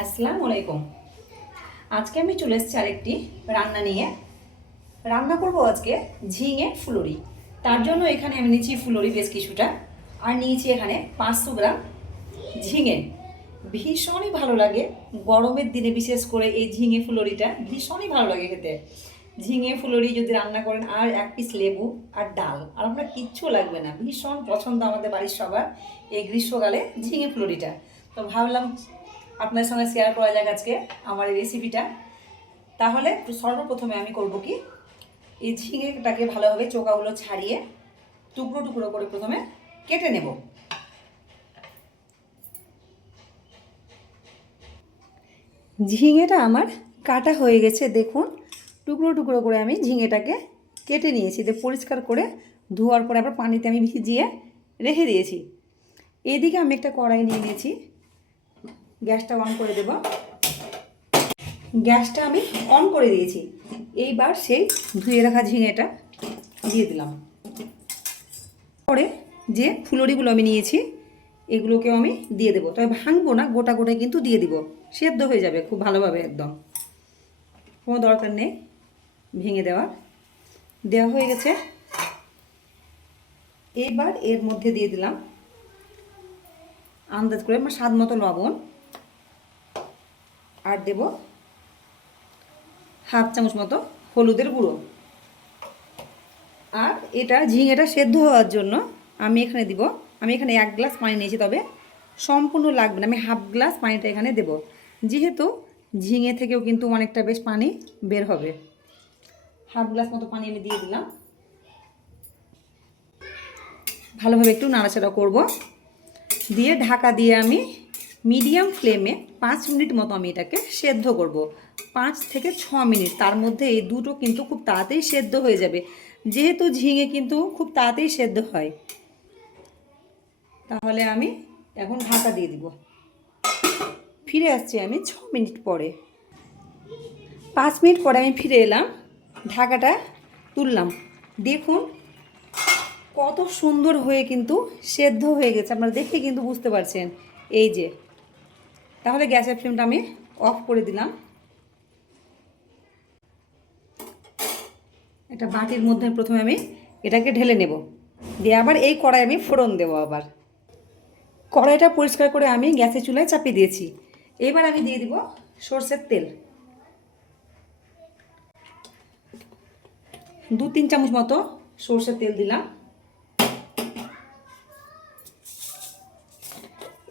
আসসালামু আলাইকুম। আজকে আমি চলে এসেছি আরেকটি রান্না নিয়ে। রান্না করব আজকে ঝিঙে ফুলুরি। তার জন্য এখানে আমি নিয়েছি ফুলুরি বেশ কিছুটা, আর নিয়েছি এখানে 500 গ্রাম ঝিঙে। ভীষণই ভালো লাগে গরমের দিনে, বিশেষ করে এই ঝিঙে ফুলুরিটা ভীষণই ভালো লাগে খেতে। ঝিঙে ফুলুরি যদি রান্না করেন, আর এক পিস লেবু আর ডাল, আর আপনার কিচ্ছু লাগবে না। ভীষণ পছন্দ আমাদের বাড়ির সবার এই গ্রীষ্মকালে ঝিঙে ফুলুরিটা। তো ভাবলাম আপনার সঙ্গে শেয়ার করা যাক আজকে আমার এই রেসিপিটা। তাহলে সর্বপ্রথমে আমি করব কি, এই ঝিঙেটাকে ভালোভাবে চোকাগুলো ছাড়িয়ে টুকরো টুকরো করে প্রথমে কেটে নেব। ঝিঙেটা আমার কাটা হয়ে গেছে, দেখুন টুকরো টুকরো করে আমি ঝিঙেটাকে কেটে নিয়েছি। পরিষ্কার করে ধোয়ার পরে আবার পানিতে আমি ভিজিয়ে রেখে দিয়েছি। এইদিকে আমি একটা কড়াই নিয়ে নিয়েছি, গ্যাসটা অন করে দেব। গ্যাসটা আমি অন করে দিয়েছি। এইবার সেই ধুয়ে রাখা ঝিঙেটা দিয়ে দিলাম। পরে যে ফুলুরিগুলো আমি নিয়েছি এগুলোকেও আমি দিয়ে দেবো, তবে ভাঙবো না, গোটা গোটায় কিন্তু দিয়ে দিব, সেদ্ধ হয়ে যাবে খুব ভালোভাবে। একদম কোনো দরকার নেই ভেঙে দেওয়ার। দেওয়া হয়ে গেছে। এইবার এর মধ্যে দিয়ে দিলাম আন্দাজ করে আমার স্বাদ মতো লবণ, আর দেব হাফ চামচ মতো হলুদের গুঁড়ো। আর এটা ঝিঙেটা সেদ্ধ হওয়ার জন্য আমি এখানে দিব, আমি এখানে 1 গ্লাস পানি নিয়েছি, তবে সম্পূর্ণ লাগবে না, আমি হাফ গ্লাস পানিটা এখানে দেব, যেহেতু ঝিঙে থেকেও কিন্তু অনেকটা বেশ পানি বের হবে। হাফ গ্লাস মতো পানি আমি দিয়ে দিলাম। ভালোভাবে একটু নাড়াচাড়া করব, দিয়ে ঢাকা দিয়ে আমি মিডিয়াম ফ্লেমে 5 মিনিট মতো আমি এটাকে সেদ্ধ করব। 5 থেকে 6 মিনিট, তার মধ্যে এই দুটো কিন্তু খুব তাড়াতাড়ি সেদ্ধ হয়ে যাবে, যেহেতু ঝিঙে কিন্তু খুব তাড়াতাড়ি সেদ্ধ হয়। তাহলে আমি এখন ঢাকা দিয়ে দিব। ফিরে আসছি আমি 6 মিনিট পরে। 5 মিনিট পরে আমি ফিরে এলাম, ঢাকাটা তুললাম। দেখুন কত সুন্দর হয়ে কিন্তু সেদ্ধ হয়ে গেছে, আপনারা দেখে কিন্তু বুঝতে পারছেন। এই যে, তাহলে গ্যাসের ফ্লেমটা আমি অফ করে দিলাম। একটা বাটির মধ্যে প্রথমে আমি এটাকে ঢেলে নেব, দিয়ে আবার এই কড়াই আমি ফোড়ন দেবো। আবার কড়াইটা পরিষ্কার করে আমি গ্যাসের চুলায় চাপিয়ে দিয়েছি। এবার আমি দিয়ে দিব সরষের তেল, 2-3 চামচ মতো সরষের তেল দিলাম।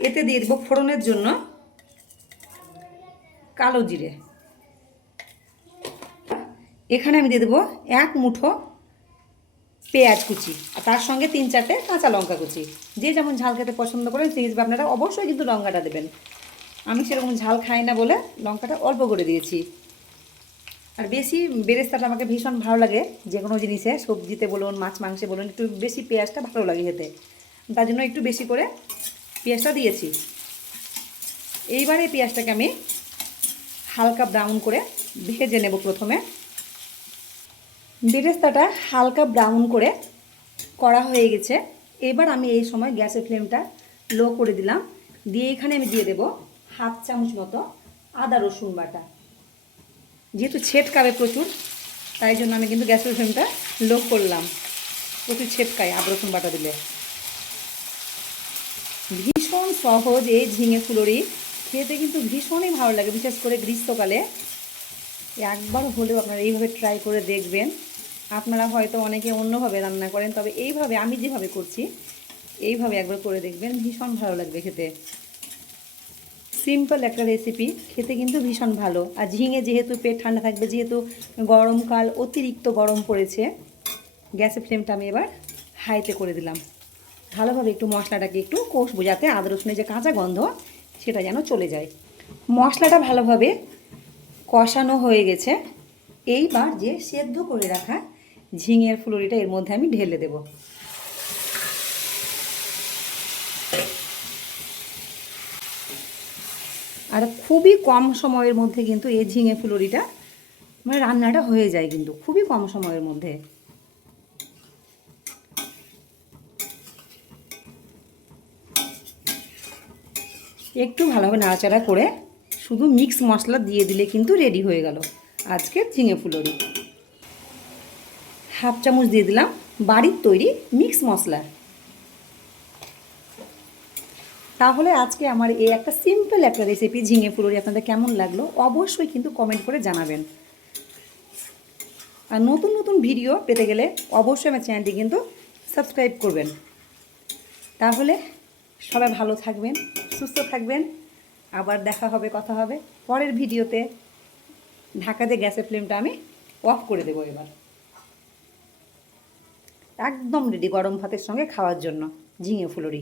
এতে দিয়ে দেবো ফোড়নের জন্য কালো জিরে। এখানে আমি দিয়ে দেবো 1 মুঠো পেঁয়াজ কুচি, আর তার সঙ্গে 3-4টে কাঁচা লঙ্কা কুচি। যে যেমন ঝাল খেতে পছন্দ করেন সেই হিসেবে আপনারা অবশ্যই কিন্তু লঙ্কাটা দেবেন। আমি সেরকম ঝাল খাই না বলে লঙ্কাটা অল্প করে দিয়েছি। আর বেশি বেরেস্তাটা আমাকে ভীষণ ভালো লাগে, যে কোনো জিনিসে, সবজিতে বলুন মাছ মাংসে বলুন, একটু বেশি পেঁয়াজটা ভালো লাগে খেতে, তার জন্য একটু বেশি করে পেঁয়াজটা দিয়েছি। এইবারে পেঁয়াজটাকে আমি হালকা ব্রাউন করে ভেজে নেব। প্রথমে বেরেস্তাটা হালকা ব্রাউন করে করা হয়ে গেছে। এবার আমি এই সময় গ্যাসের ফ্লেমটা লো করে দিলাম, দিয়ে এখানে আমি দিয়ে দেব হাফ চামচ মতো আদা রসুন বাটা। যেহেতু ছেটকাবে প্রচুর, তাই জন্য আমি কিন্তু গ্যাসের ফ্লেমটা লো করলাম। প্রচুর ছেটকায় আদা রসুন বাটা দিলে। ভীষণ সহজ এই ঝিঙে ফুলুরি, খেতে কিন্তু ভীষণই ভালো লাগে, বিশেষ করে গ্রীষ্মকালে। একবার হলেও আপনারা এইভাবে ট্রাই করে দেখবেন। আপনারা হয়তো অনেকে অন্যভাবে রান্না করেন, তবে এইভাবে আমি যেভাবে করছি এইভাবে একবার করে দেখবেন, ভীষণ ভালো লাগবে খেতে। সিম্পল একটা রেসিপি, খেতে কিন্তু ভীষণ ভালো। আর ঝিঙে যেহেতু পেট ঠান্ডা থাকবে, যেহেতু গরমকাল অতিরিক্ত গরম পড়েছে, গ্যাসের ফ্লেমটা আমি এবার হাইতে করে দিলাম। ভালোভাবে একটু মশলাটাকে একটু কষবো, যাতে আদা রসুনের যে কাঁচা গন্ধ সেটা যেন চলে যায়। মশলাটা ভালোভাবে কষানো হয়ে গেছে। এইবার যে সেদ্ধ করে রাখা ঝিঙের ফুলুরিটা এর মধ্যে আমি ঢেলে দেব। আর খুবই কম সময়ের মধ্যে কিন্তু এই ঝিঙে ফুলুরিটা মানে রান্নাটা হয়ে যায়, কিন্তু খুবই কম সময়ের মধ্যে। একটু ভালোভাবে নাড়াচাড়া করে শুধু মিক্স মশলা দিয়ে দিলে কিন্তু রেডি হয়ে গেল আজকের ঝিঙে ফুলুরি। হাফ চামচ দিয়ে দিলাম বাড়ির তৈরি মিক্স মশলা। তাহলে আজকে আমার এই একটা সিম্পল একটা রেসিপি ঝিঙে ফুলুরি আপনাদের কেমন লাগলো অবশ্যই কিন্তু কমেন্ট করে জানাবেন। আর নতুন নতুন ভিডিও পেতে গেলে অবশ্যই আমার চ্যানেলটি কিন্তু সাবস্ক্রাইব করবেন। তাহলে সবাই ভালো থাকবেন, সুস্থ থাকবেন। আবার দেখা হবে, কথা হবে পরের ভিডিওতে। ঢাকা দিয়ে গ্যাসের ফ্লেমটা আমি অফ করে দেবো এবার। একদম রেডি গরম ভাতের সঙ্গে খাওয়ার জন্য ঝিঙে ফুলুরি।